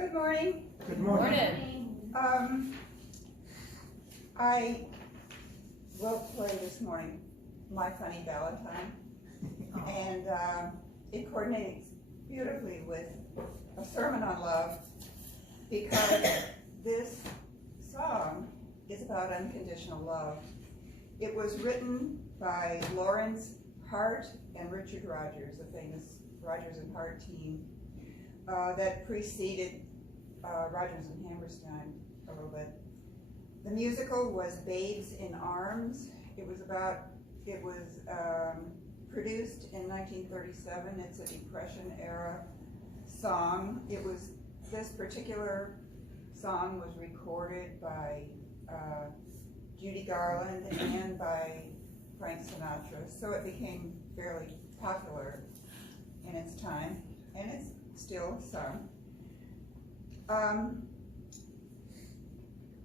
Good morning. Good morning. I will play this morning My Funny Valentine, and it coordinates beautifully with a sermon on love, because this song is about unconditional love. It was written by Lawrence Hart and Richard Rogers, the famous Rogers and Hart team that preceded Rodgers and Hammerstein a little bit. The musical was Babes in Arms. It was produced in 1937. It's a Depression era song. This particular song was recorded by Judy Garland and by Frank Sinatra, so it became fairly popular in its time, and it's still sung.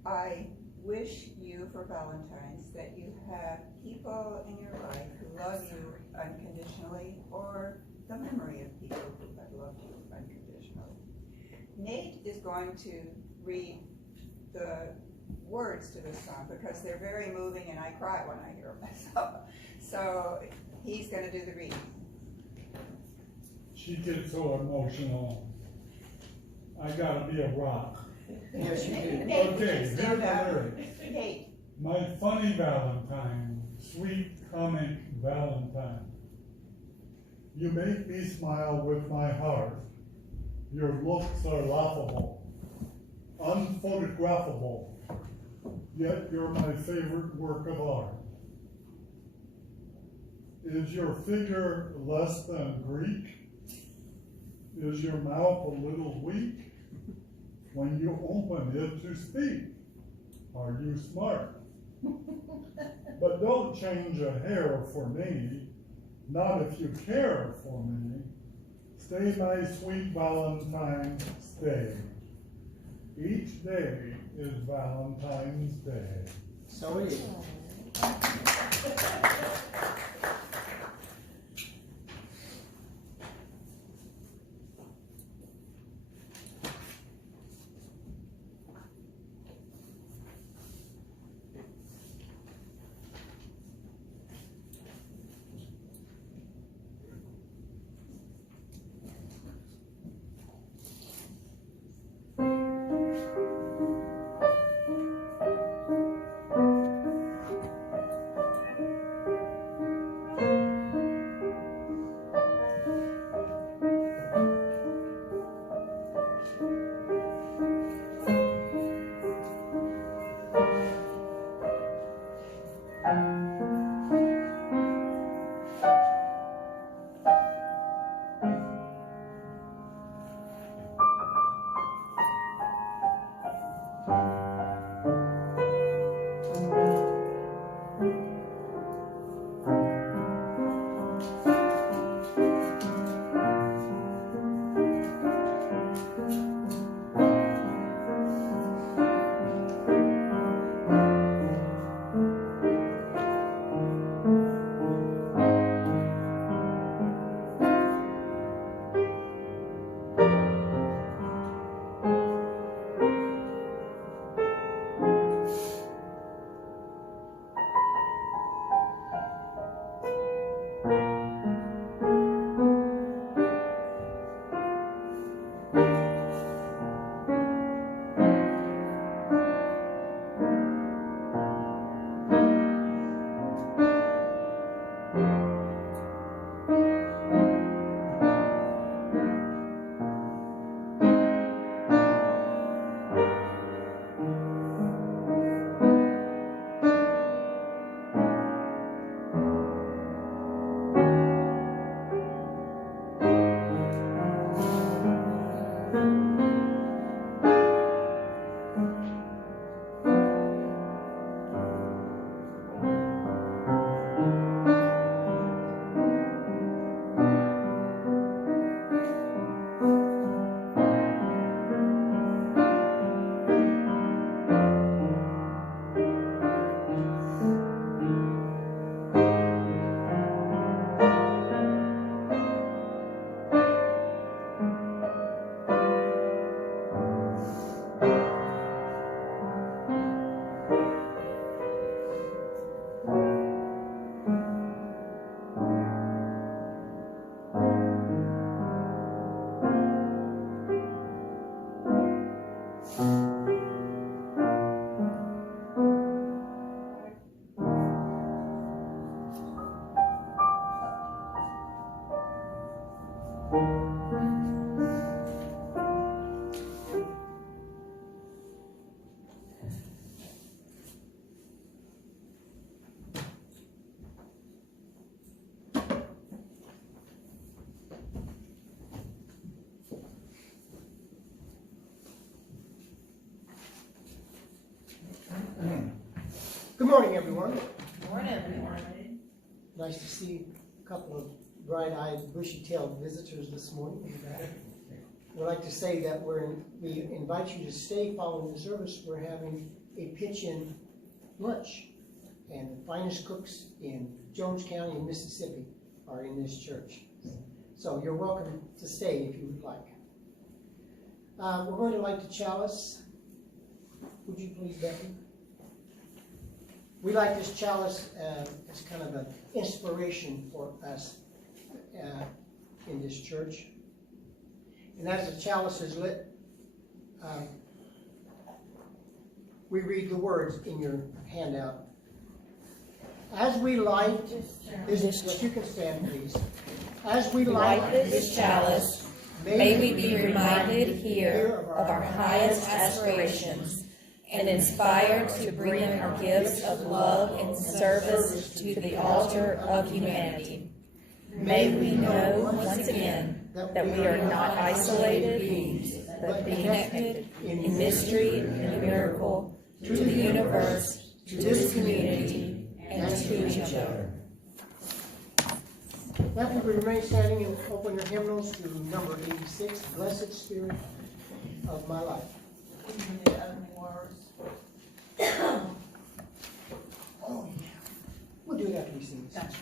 I wish you for Valentine's that you have people in your life who love you unconditionally, or the memory of people who have loved you unconditionally. Nate is going to read the words to this song because they're very moving, and I cry when I hear them myself. So he's going to do the reading. She gets so emotional. I gotta be a rock. Yes, you do. Nate, Okay, would you here's the stand up? lyrics. Nate. My funny Valentine, sweet comic Valentine. You make me smile with my heart. Your looks are laughable, unphotographable, yet you're my favorite work of art. Is your figure less than Greek? Is your mouth a little weak? When you open it to speak, are you smart? But don't change a hair for me, not if you care for me. Stay my sweet Valentine, stay. Each day is Valentine's Day. So easy. Good morning, everyone. Morning. Nice to see a couple of bright-eyed, bushy-tailed visitors this morning. We'd like to say that we invite you to stay following the service. We're having a pitch-in lunch, and the finest cooks in Jones County and Mississippi are in this church. So you're welcome to stay if you would like. We're going to light the chalice. Would you please, Becky? We light this chalice as kind of an inspiration for us in this church. And as the chalice is lit, we read the words in your handout. As we light this, you can stand, please. As we light this chalice, may we be reminded here of our highest aspirations and inspired to bring our gifts of love and service to the altar of humanity. May we know once again that we are not isolated beings, but connected in mystery and miracle to the universe, to this community, and to each other. After we remain standing and open your hymnals to number 86, Blessed Spirit of My Life. Oh, yeah. We'll do it after we sing this.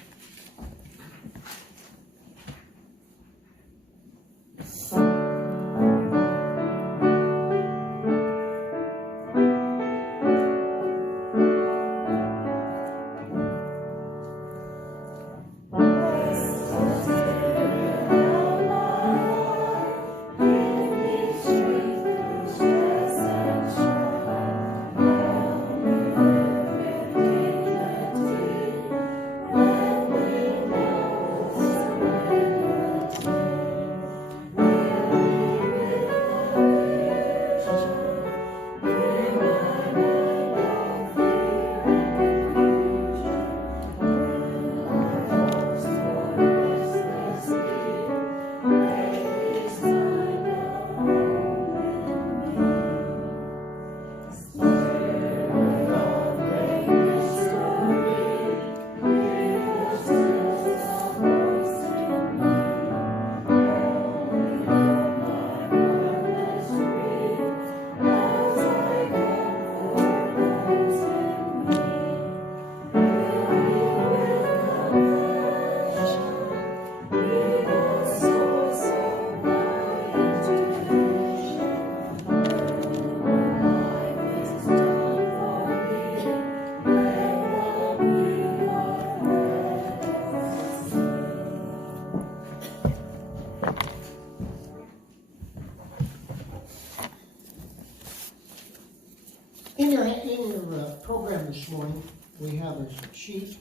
In your program this morning, we have a sheet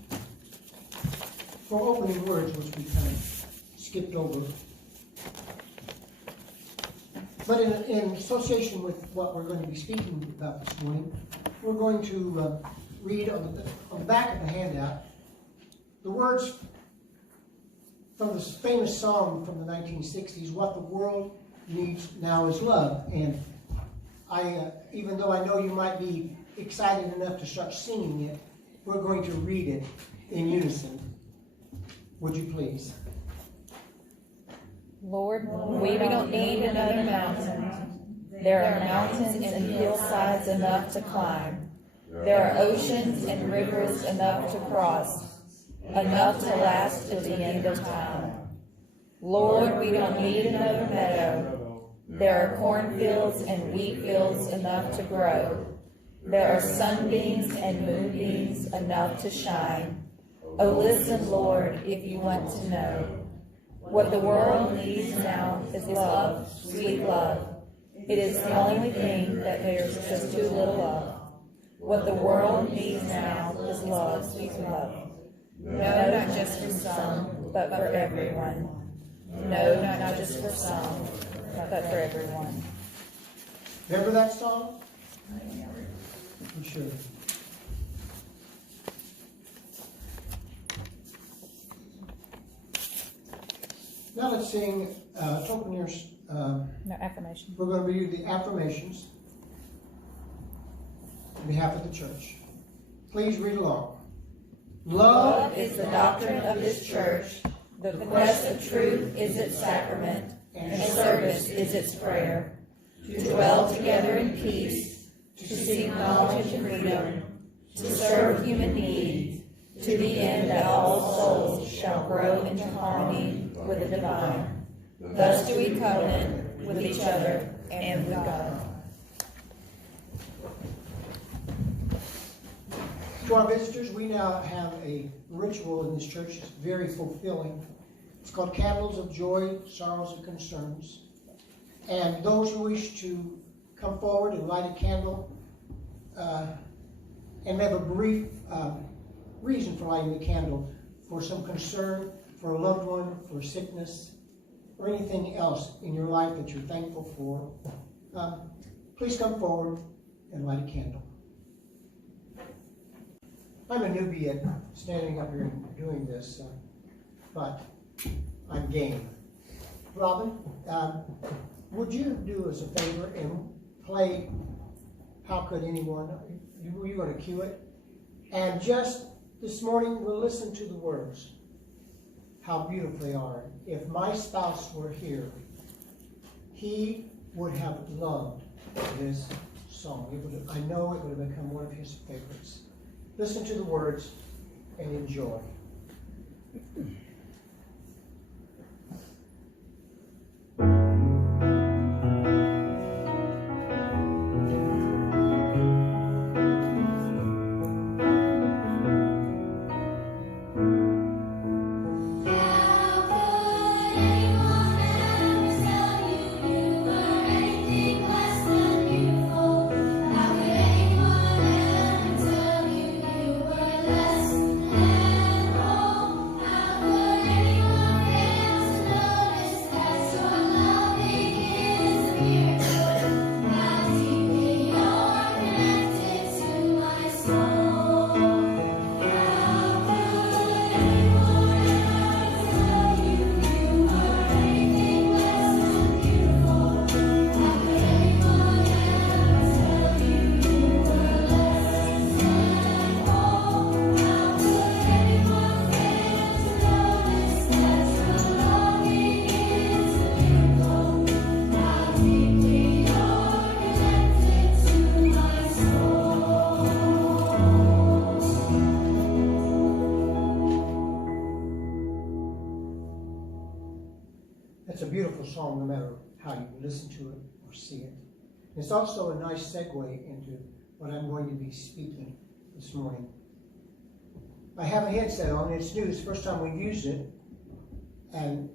for opening words, which we kind of skipped over. But in association with what we're going to be speaking about this morning, we're going to read on the back of the handout the words from this famous song from the 1960s, What the World Needs Now Is Love. And even though I know you might be excited enough to start singing it, we're going to read it in unison. Would you please? Lord, we don't need another mountain. There are mountains and hillsides enough to climb. There are oceans and rivers enough to cross, enough to last till the end of time. Lord, we don't need another meadow. There are cornfields and wheat fields enough to grow. There are sunbeams and moonbeams enough to shine. Oh, listen, Lord, if you want to know. What the world needs now is love, sweet love. It is the only thing that there's just too little of. What the world needs now is love, sweet love. No, not just for some, but for everyone. No, not just for some, but for everyone. Remember that song? I'm sure. Now let's sing, open your, No, affirmation. we're going to read the affirmations on behalf of the church. Please read along. Love is the doctrine of this church. The quest of truth is its sacrament, and service is its prayer. To dwell together in peace, to seek knowledge and freedom, to serve human needs, to the end that all souls shall grow into harmony with the divine. Thus do we covenant with each other and with God. To our visitors, we now have a ritual in this church that's very fulfilling. It's called Candles of Joy, Sorrows, and Concerns. And those who wish to come forward and light a candle and have a brief reason for lighting the candle, for some concern, for a loved one, for sickness, or anything else in your life that you're thankful for, please come forward and light a candle. I'm a newbie at standing up here and doing this, but I'm game. Robin, would you do us a favor and play How Could Anyone? Were you going to cue it? And just this morning, we'll listen to the words. How beautiful they are. If my spouse were here, he would have loved this song. I know it would have become one of his favorites. Listen to the words and enjoy. It's a beautiful song no matter how you listen to it or see it. It's also a nice segue into what I'm going to be speaking this morning. I have a headset on, it's new, it's the first time we've used it, and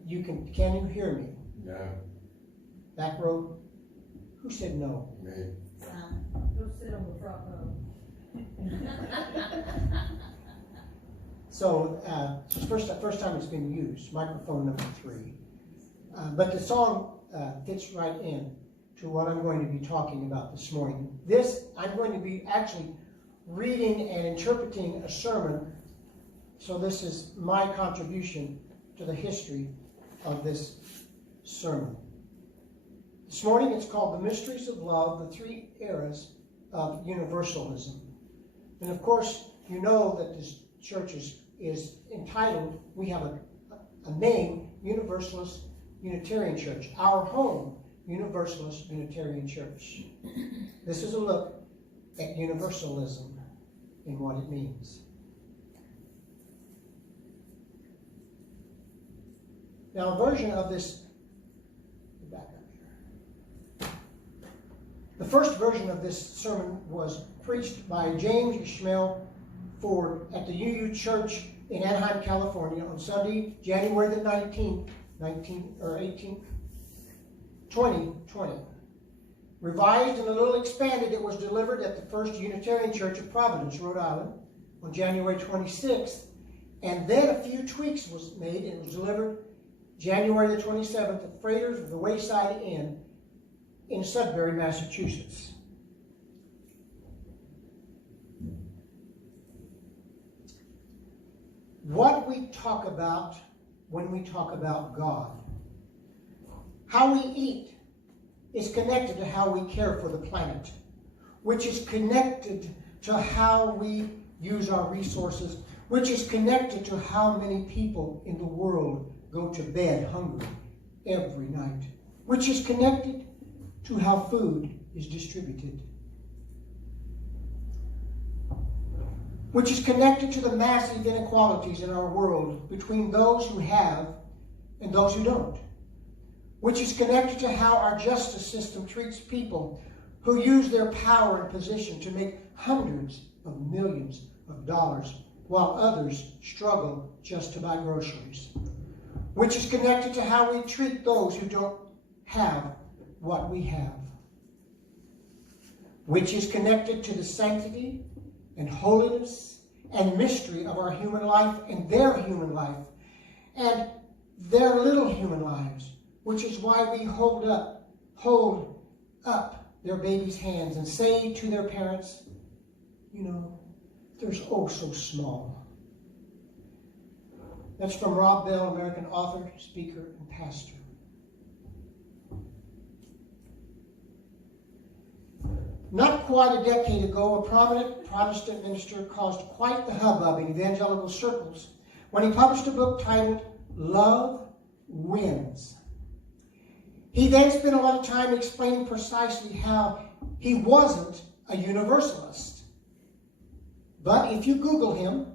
can you hear me? No. Back row? Who said no? Me. Go sit on the front row. So it's the first time it's been used, microphone number 3. But the song fits right in to what I'm going to be talking about this morning. I'm going to be actually reading and interpreting a sermon, so this is my contribution to the history of this sermon. This morning it's called The Mysteries of Love, the 3 Eras of Universalism. And of course, you know that this church is entitled, we have a name, Universalist Unitarian Church. Our home, Universalist Unitarian Church. This is a look at universalism and what it means. Now, a version of this, back up here. The first version of this sermon was preached by James Ishmael Ford at the UU Church in Anaheim, California on Sunday, January the 19th, 2020. Revised and a little expanded, it was delivered at the First Unitarian Church of Providence, Rhode Island, on January 26th. And then a few tweaks was made and it was delivered January the 27th at Freighters of the Wayside Inn in Sudbury, Massachusetts. What we talk about when we talk about God, how we eat is connected to how we care for the planet, which is connected to how we use our resources, which is connected to how many people in the world go to bed hungry every night, which is connected to how food is distributed, which is connected to the massive inequalities in our world between those who have and those who don't, which is connected to how our justice system treats people who use their power and position to make hundreds of millions of dollars while others struggle just to buy groceries, which is connected to how we treat those who don't have what we have, which is connected to the sanctity and holiness and mystery of our human life and their human life and their little human lives, which is why we hold up their babies' hands and say to their parents, you know, they're oh so small. That's from Rob Bell, American author, speaker, and pastor. Not quite a decade ago, a prominent Protestant minister caused quite the hubbub in evangelical circles when he published a book titled Love Wins. He then spent a lot of time explaining precisely how he wasn't a universalist. But if you Google him,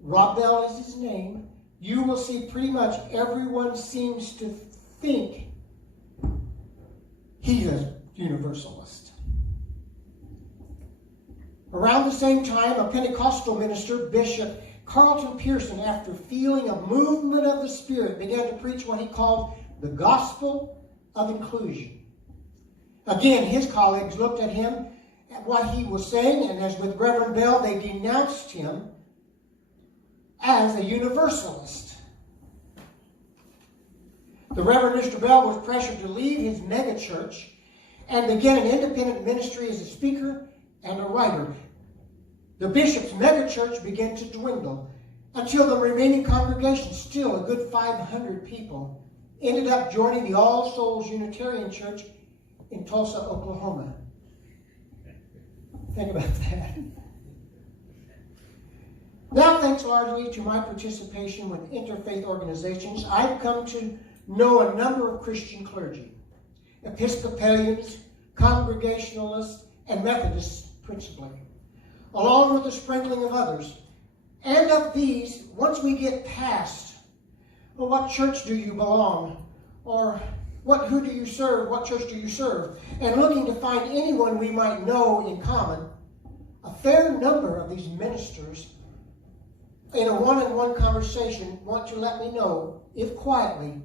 Rob Bell is his name, you will see pretty much everyone seems to think he's a universalist. Around the same time, a Pentecostal minister, Bishop Carlton Pearson, after feeling a movement of the Spirit, began to preach what he called the gospel of inclusion. Again, his colleagues looked at him, at what he was saying, and as with Reverend Bell, they denounced him as a universalist. The Reverend Mr. Bell was pressured to leave his megachurch and begin an independent ministry as a speaker and a writer. The bishop's megachurch began to dwindle until the remaining congregation, still a good 500 people, ended up joining the All Souls Unitarian Church in Tulsa, Oklahoma. Think about that. Now, thanks largely to my participation with interfaith organizations, I've come to know a number of Christian clergy, Episcopalians, Congregationalists, and Methodists principally, along with a sprinkling of others. And of these, once we get past, well, what church do you belong? Or who do you serve? What church do you serve? And looking to find anyone we might know in common, a fair number of these ministers in a one-on-one conversation want to let me know, if quietly,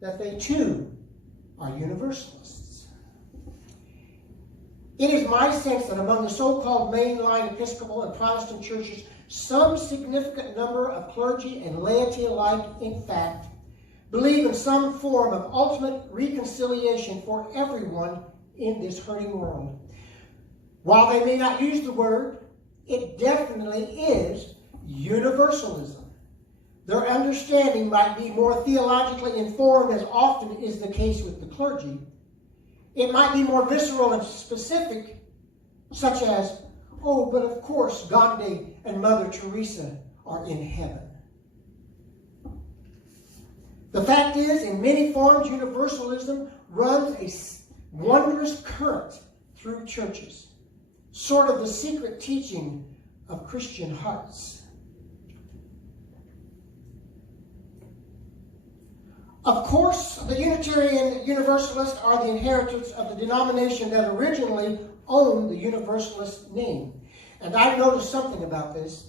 that they too are universalists. It is my sense that among the so-called mainline Episcopal and Protestant churches, some significant number of clergy and laity alike, in fact, believe in some form of ultimate reconciliation for everyone in this hurting world. While they may not use the word, it definitely is universalism. Their understanding might be more theologically informed, as often is the case with the clergy. It might be more visceral and specific, such as, oh, but of course Gandhi and Mother Teresa are in heaven. The fact is, in many forms, universalism runs a wondrous current through churches, sort of the secret teaching of Christian hearts. Of course, the Unitarian Universalists are the inheritors of the denomination that originally owned the Universalist name. And I've noticed something about this.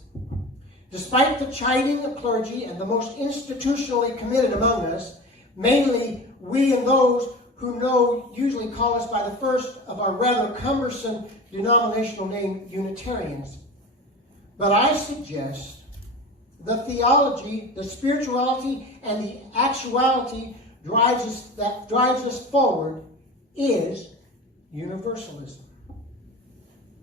Despite the chiding of clergy and the most institutionally committed among us, mainly we and those who know usually call us by the first of our rather cumbersome denominational name, Unitarians. But I suggest the theology, the spirituality, and the actuality that drives us forward is universalism.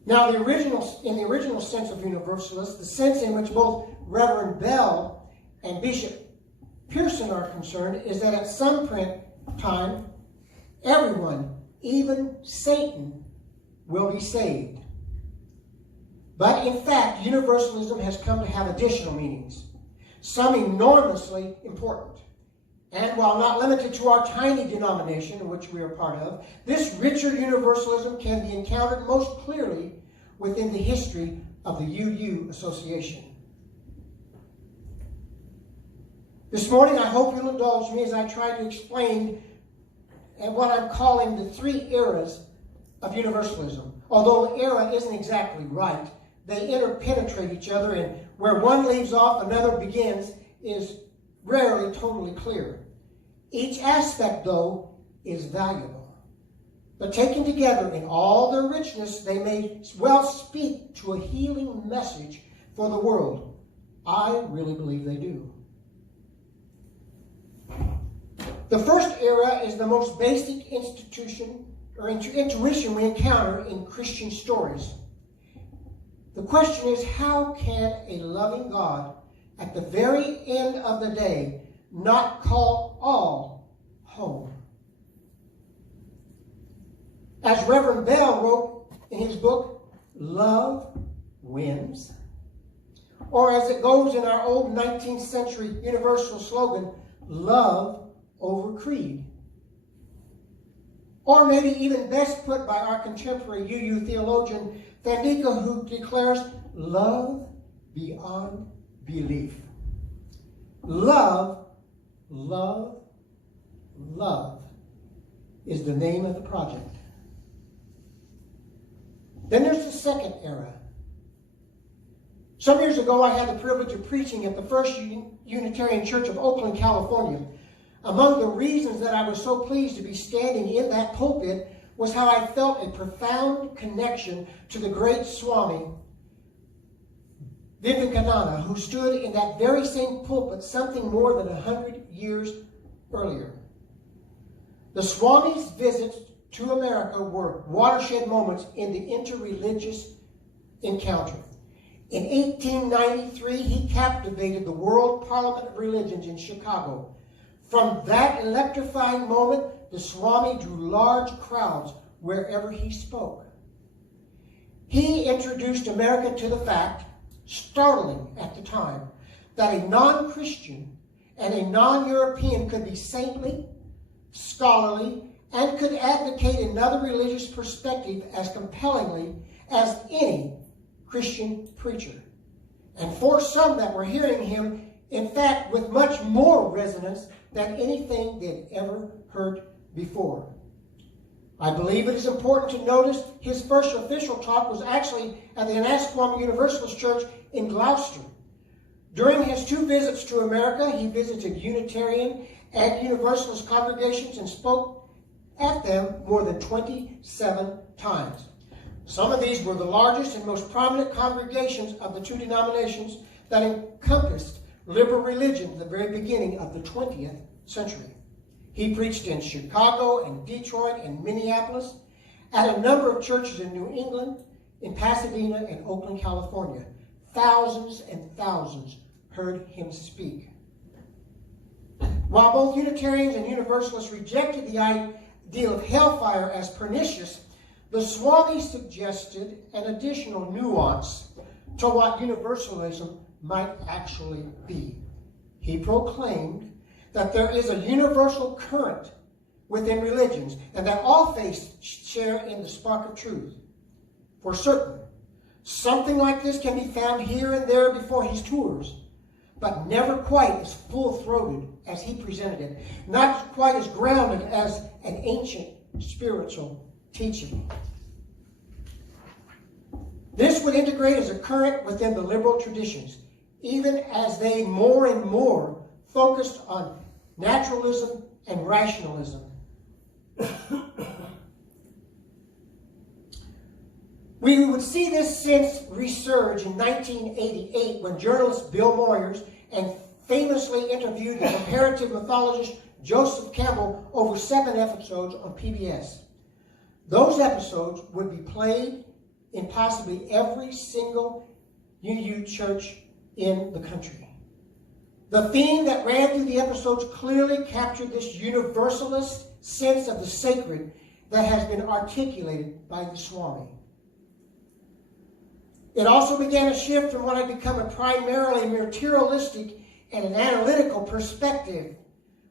Now, in the original sense of universalist, the sense in which both Reverend Bell and Bishop Pearson are concerned, is that at some time, everyone, even Satan, will be saved. But in fact, universalism has come to have additional meanings, some enormously important. And while not limited to our tiny denomination, in which we are part of, this richer universalism can be encountered most clearly within the history of the UU Association. This morning, I hope you'll indulge me as I try to explain what I'm calling the three eras of universalism. Although the era isn't exactly right, they interpenetrate each other, and where one leaves off, another begins is rarely totally clear. Each aspect, though, is valuable. But taken together in all their richness, they may well speak to a healing message for the world. I really believe they do. The first era is the most basic institution or intuition we encounter in Christian stories. The question is, how can a loving God at the very end of the day not call all home? As Reverend Bell wrote in his book, Love Wins, or as it goes in our old 19th century universal slogan, Love over creed. Or maybe even best put by our contemporary UU theologian, Thandika, who declares, love beyond belief. Love, love, love is the name of the project. Then there's the second era. Some years ago, I had the privilege of preaching at the First Unitarian Church of Oakland, California. Among the reasons that I was so pleased to be standing in that pulpit was how I felt a profound connection to the great Swami, Vivekananda, who stood in that very same pulpit something more than 100 years earlier. The Swami's visits to America were watershed moments in the interreligious encounter. In 1893, he captivated the World Parliament of Religions in Chicago. From that electrifying moment, the Swami drew large crowds wherever he spoke. He introduced America to the fact, startling at the time, that a non-Christian and a non-European could be saintly, scholarly, and could advocate another religious perspective as compellingly as any Christian preacher. And for some that were hearing him, in fact, with much more resonance than anything they'd ever heard before. I believe it is important to notice his first official talk was actually at the Anasquam Universalist Church in Gloucester. During his 2 visits to America, he visited Unitarian and Universalist congregations and spoke at them more than 27 times. Some of these were the largest and most prominent congregations of the 2 denominations that encompassed liberal religion at the very beginning of the 20th century. He preached in Chicago and Detroit and Minneapolis, at a number of churches in New England, in Pasadena and Oakland, California. Thousands and thousands heard him speak. While both Unitarians and Universalists rejected the idea of hellfire as pernicious, the Swami suggested an additional nuance to what universalism might actually be. He proclaimed that there is a universal current within religions and that all faiths share in the spark of truth. For certain, something like this can be found here and there before his tours, but never quite as full-throated as he presented it, not quite as grounded as an ancient spiritual teaching. This would integrate as a current within the liberal traditions, even as they more and more focused on naturalism and rationalism. We would see this sense resurge in 1988 when journalist Bill Moyers and famously interviewed the comparative mythologist Joseph Campbell over 7 episodes on PBS. Those episodes would be played in possibly every single UU church in the country. The theme that ran through the episodes clearly captured this universalist sense of the sacred that has been articulated by the Swami. It also began a shift from what had become a primarily materialistic and an analytical perspective,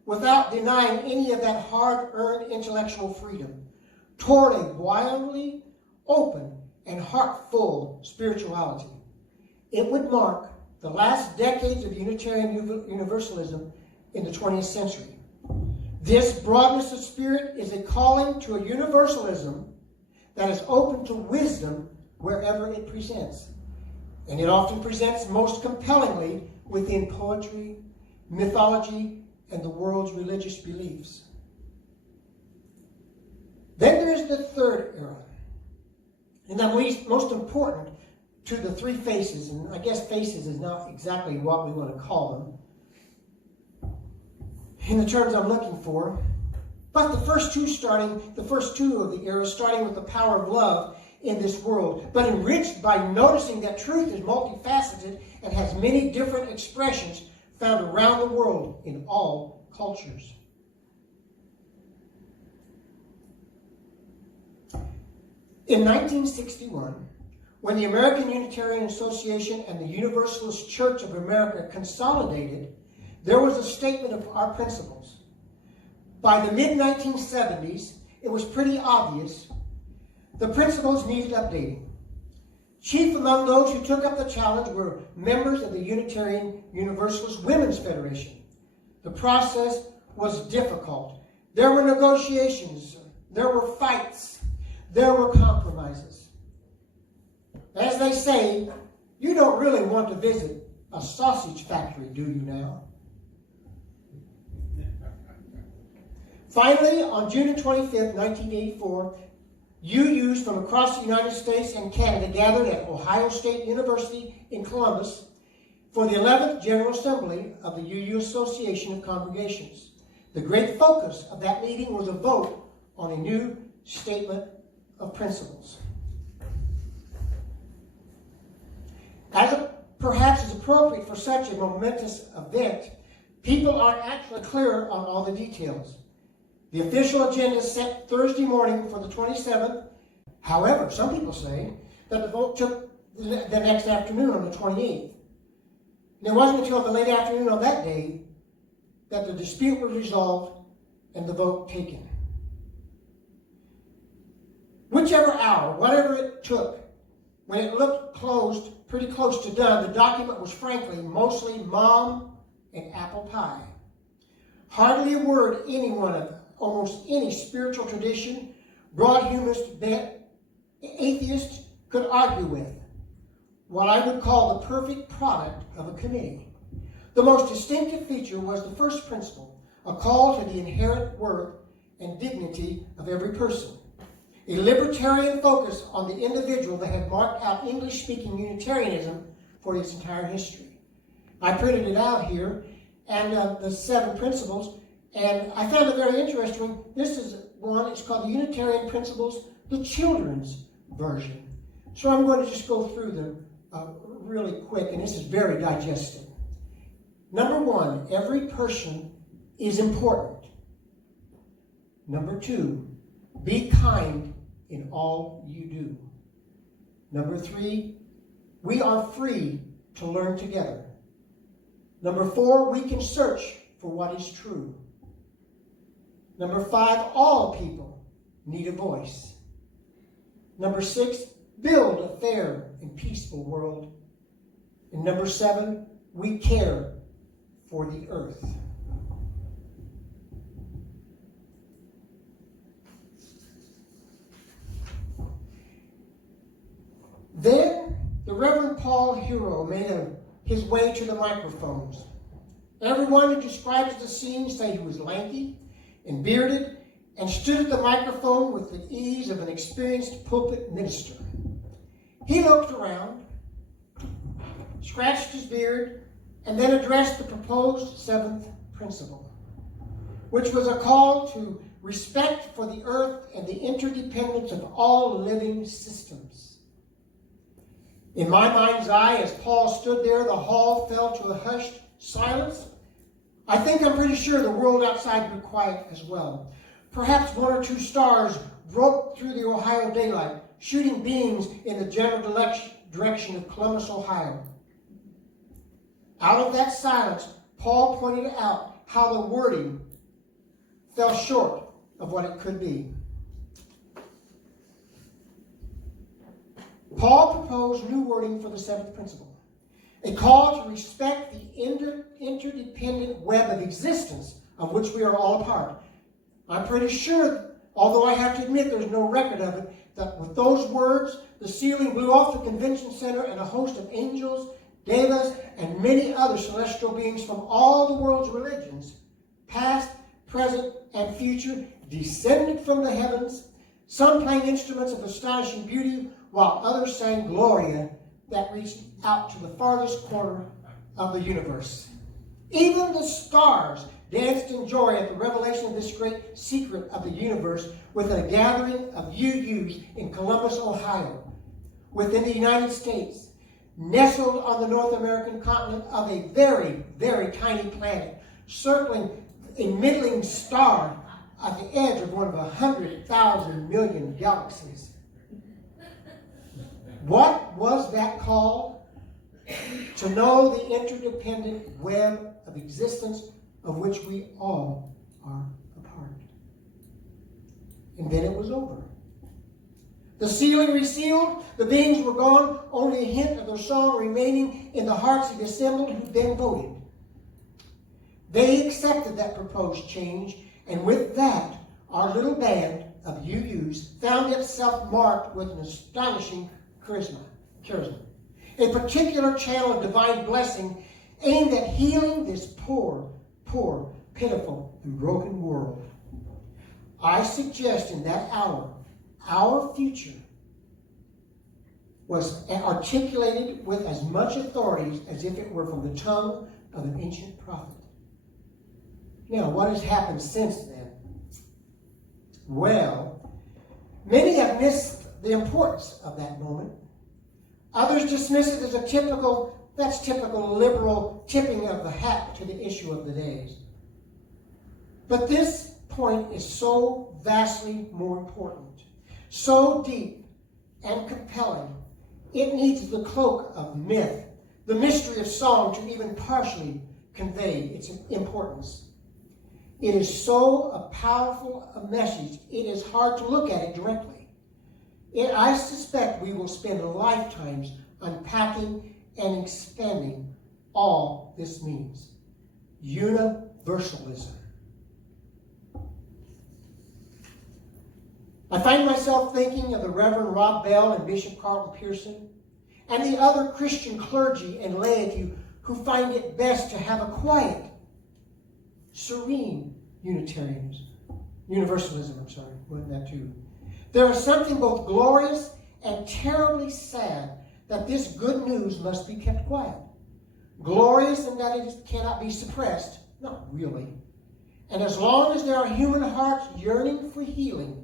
without denying any of that hard-earned intellectual freedom, toward a wildly open and heartful spirituality. It would mark the last decades of Unitarian Universalism in the 20th century. This broadness of spirit is a calling to a universalism that is open to wisdom wherever it presents. And it often presents most compellingly within poetry, mythology, and the world's religious beliefs. Then there is the third era, and that most important to the three faces, and I guess faces is not exactly what we want to call them in the terms I'm looking for, but the first two of the eras, starting with the power of love in this world, but enriched by noticing that truth is multifaceted and has many different expressions found around the world in all cultures. In 1961, when the American Unitarian Association and the Universalist Church of America consolidated, there was a statement of our principles. By the mid-1970s, it was pretty obvious the principles needed updating. Chief among those who took up the challenge were members of the Unitarian Universalist Women's Federation. The process was difficult. There were negotiations, there were fights, there were compromises. As they say, you don't really want to visit a sausage factory, do you now? Finally, on June 25th, 1984, UUs from across the United States and Canada gathered at Ohio State University in Columbus for the 11th General Assembly of the UU Association of Congregations. The great focus of that meeting was a vote on a new statement of principles. Perhaps is appropriate for such a momentous event, people aren't actually clear on all the details. The official agenda is set Thursday morning for the 27th. However, some people say that the vote took the next afternoon on the 28th. And it wasn't until the late afternoon of that day that the dispute was resolved and the vote taken. Whichever hour, whatever it took, when it looked pretty close to done, the document was frankly mostly mom and apple pie. Hardly a word anyone of almost any spiritual tradition, broad humanist bent, atheist could argue with. What I would call the perfect product of a committee. The most distinctive feature was the first principle, a call to the inherent worth and dignity of every person. A libertarian focus on the individual that had marked out English-speaking Unitarianism for its entire history. I printed it out here, and the 7 principles, and I found it very interesting. This is one, it's called the Unitarian Principles, the children's version. So I'm going to just go through them really quick, and this is very digestive. Number 1, every person is important. Number 2, be kind in all you do. Number 3, we are free to learn together. Number 4, we can search for what is true. Number 5, all people need a voice. Number 6, build a fair and peaceful world. And number 7, we care for the earth. Then the Reverend Paul Hero made his way to the microphones. Everyone who describes the scene say he was lanky and bearded and stood at the microphone with the ease of an experienced pulpit minister. He looked around, scratched his beard, and then addressed the proposed 7th principle, which was a call to respect for the earth and the interdependence of all living systems. In my mind's eye, as Paul stood there, the hall fell to a hushed silence. I think I'm pretty sure the world outside grew quiet as well. Perhaps 1 or 2 stars broke through the Ohio daylight, shooting beams in the general direction of Columbus, Ohio. Out of that silence, Paul pointed out how the wording fell short of what it could be. Paul proposed new wording for the seventh principle, a call to respect the interdependent web of existence of which we are all a part. I'm pretty sure, although I have to admit there's no record of it, that with those words, the ceiling blew off the convention center and a host of angels, devas, and many other celestial beings from all the world's religions, past, present, and future, descended from the heavens, some playing instruments of astonishing beauty, while others sang Gloria that reached out to the farthest corner of the universe. Even the stars danced in joy at the revelation of this great secret of the universe with a gathering of UUs in Columbus, Ohio, within the United States, nestled on the North American continent of a very, very tiny planet, circling a middling star at the edge of one of 100,000 million galaxies. What was that call? To know the interdependent web of existence of which we all are a part. And then it was over. The ceiling resealed, the beings were gone, only a hint of their song remaining in the hearts of the assembled who then voted. They accepted that proposed change, and with that, our little band of UUs found itself marked with an astonishing charisma. A particular channel of divine blessing aimed at healing this poor, pitiful, and broken world. I suggest in that hour, our future was articulated with as much authority as if it were from the tongue of an ancient prophet. Now, what has happened since then? Well, many have missed the importance of that moment. Others dismiss it as a typical liberal tipping of the hat to the issue of the days. But this point is so vastly more important, so deep and compelling, it needs the cloak of myth, the mystery of song to even partially convey its importance. It is so powerful a message, it is hard to look at it directly. I suspect we will spend lifetimes unpacking and expanding all this means. Universalism. I find myself thinking of the Reverend Rob Bell and Bishop Carlton Pearson and the other Christian clergy and laity who find it best to have a quiet, serene Universalism, wasn't that too? There is something both glorious and terribly sad that this good news must be kept quiet. Glorious in that it cannot be suppressed, not really. And as long as there are human hearts yearning for healing,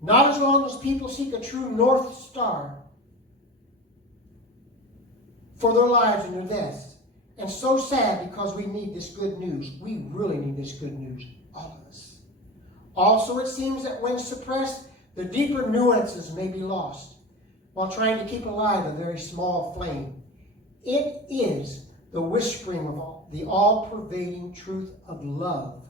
not as long as people seek a true North Star for their lives and their deaths. And so sad because we need this good news. We really need this good news, all of us. Also, it seems that when suppressed, the deeper nuances may be lost while trying to keep alive a very small flame. It is the whispering of the all-pervading truth of love.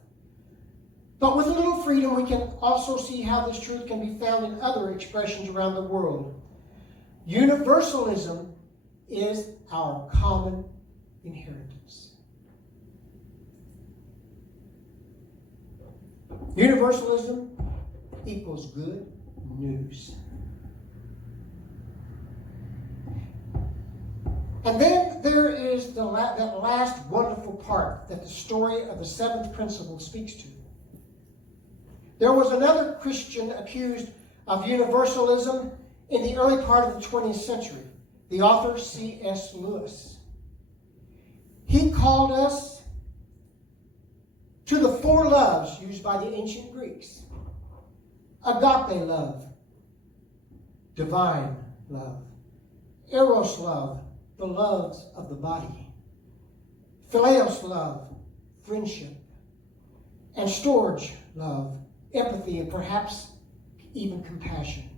But with a little freedom, we can also see how this truth can be found in other expressions around the world. Universalism is our common inheritance. Universalism equals good news. And then there is that last wonderful part that the story of the seventh principle speaks to. There was another Christian accused of universalism in the early part of the 20th century, the author C.S. Lewis. He called us to the four loves used by the ancient Greeks. Agape love, divine love. Eros love, the loves of the body. Phileos love, friendship. And storge love, empathy, and perhaps even compassion.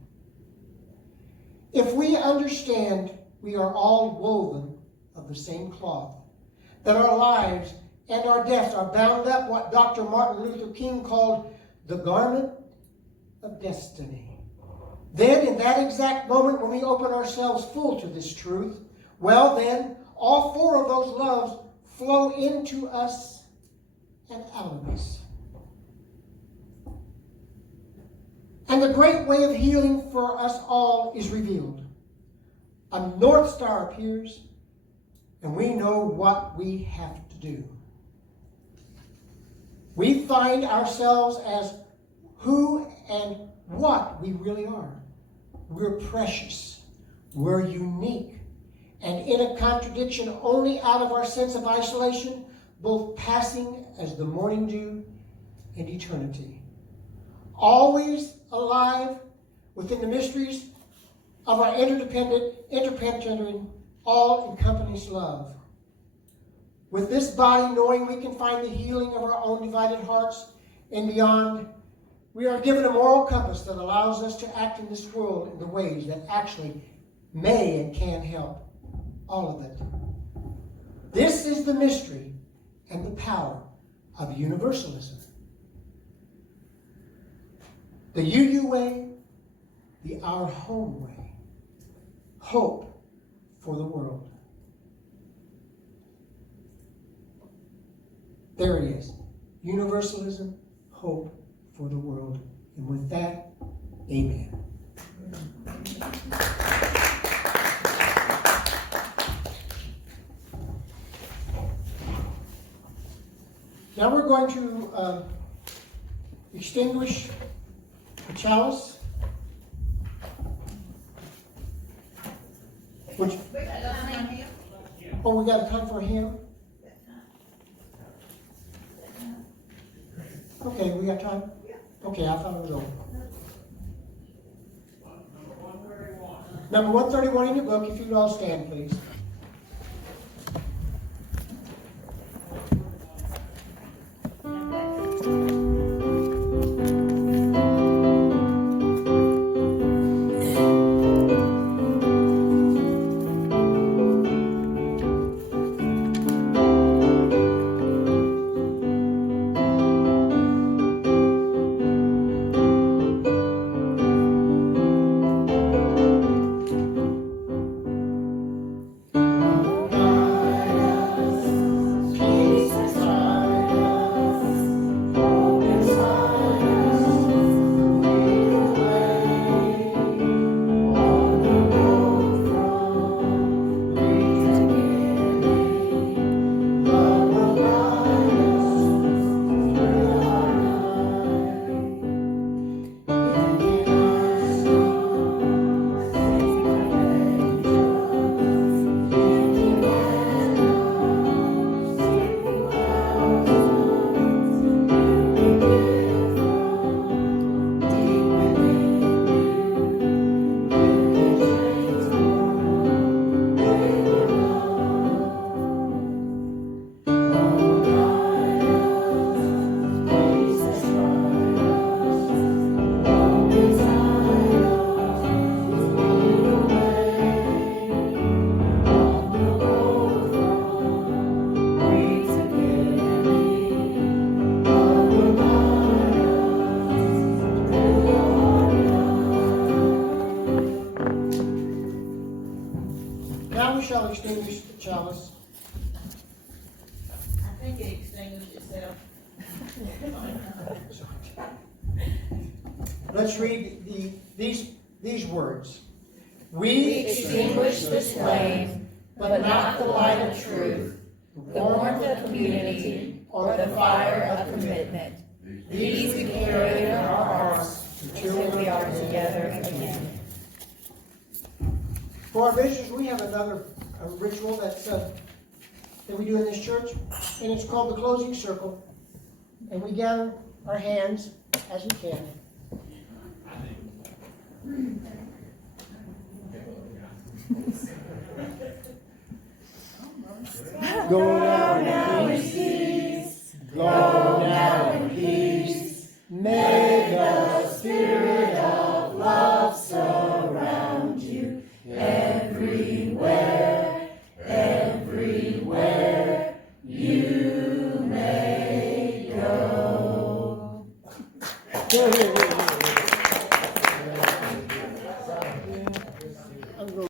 If we understand we are all woven of the same cloth, that our lives and our deaths are bound up what Dr. Martin Luther King called the garment of destiny. Then, in that exact moment when we open ourselves full to this truth, well then, all four of those loves flow into us and out of us. And the great way of healing for us all is revealed. A North Star appears, and we know what we have to do. We find ourselves as who and what we really are. We're precious. We're unique. And in a contradiction only out of our sense of isolation, both passing as the morning dew and eternity. Always alive within the mysteries of our interdependent, all-encompassing love. With this body, knowing we can find the healing of our own divided hearts and beyond, we are given a moral compass that allows us to act in this world in the ways that actually may and can help all of it. This is the mystery and the power of universalism. The UU way, the our home way. Hope for the world. There it is. Universalism, hope for the world. And with that, amen. Now we're going to extinguish the chalice, which, oh, we got a time for a hymn? Okay, we got time? Okay, I thought it was over. Number 131 in your book, if you'd all stand, please. Extinguish the chalice. I think it extinguished itself. Let's read these words. We extinguish this flame, but not the light of truth, the warmth of community, or the fire of commitment. These we carry in our hearts until we are together again. For our visitors, we have another ritual that we do in this church, and it's called the closing circle. And we gather our hands as we can. Go